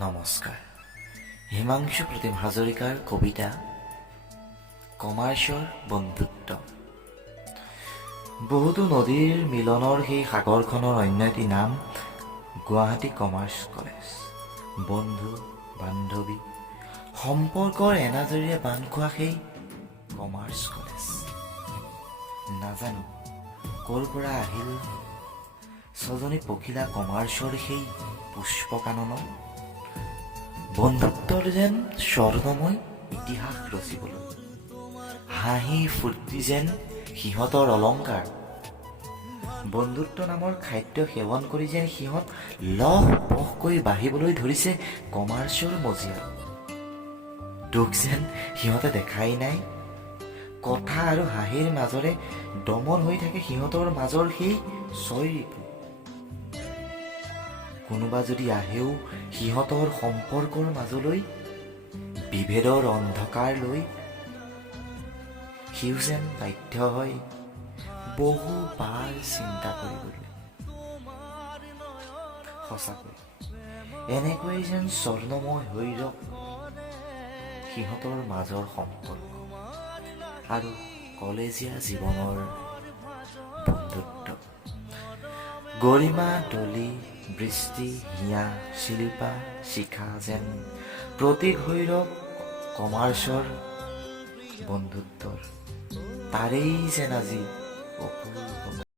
নমস্কাৰ। হিমাংশু প্ৰতিম হাজৰিকাৰ কবিতা কমাৰ্চৰ বন্ধুত্ব। বহুতো নদীৰ মিলনৰ সেই সাগৰখনৰ অন্য এটি নাম গুৱাহাটী কমাৰ্চ কলেজ। বন্ধু বান্ধৱী সম্পৰ্কৰ এনাজৰীৰে বান্ধ খোৱা সেই কমাৰ্চ কলেজ। নাজানো ক'ৰ পৰা আহিল ছজনী পখিলা কমাৰ্চৰ সেই পুষ্পকানন। বন্ধুত্বৰ যেন স্বৰ্ণময় ইতিহাস ৰচিবলৈ, হাঁহি ফূৰ্তি যেন সিহঁতৰ অলংকাৰ। বন্ধুত্ব নামৰ খাদ্য সেৱন কৰি যেন সিহঁত লহ পহকৈ বাঢ়িবলৈ ধৰিছে কমাৰ্চৰ মজিয়াত। তোক যেন সিহঁতে দেখাই নাই, কথা আৰু হাঁহিৰ মাজৰে দমন হৈ থাকে সিহঁতৰ মাজৰ সেই ছয় ৰিপু। কোনোবা যদি আহেও সিহঁতৰ সম্পৰ্কৰ মাজলৈ বিভেদৰ অন্ধকাৰ লৈ, সিও যেন বাধ্য হয় বহুবাৰ চিন্তা কৰিবলৈ। সঁচাকৈ এনেকৈ যেন স্বৰ্ণময় হৈ ৰক সিহঁতৰ মাজৰ সম্পৰ্ক আৰু কলেজীয়া জীৱনৰ বন্ধুত্ব। গৰিমা ডলি বৃষ্টি হিয়া শিল্পা শিখা যেন প্ৰতীক হৈ ৰক কমাৰ্চৰ বন্ধুত্বৰ। তাৰেই যেন আজি অপূৰ্ব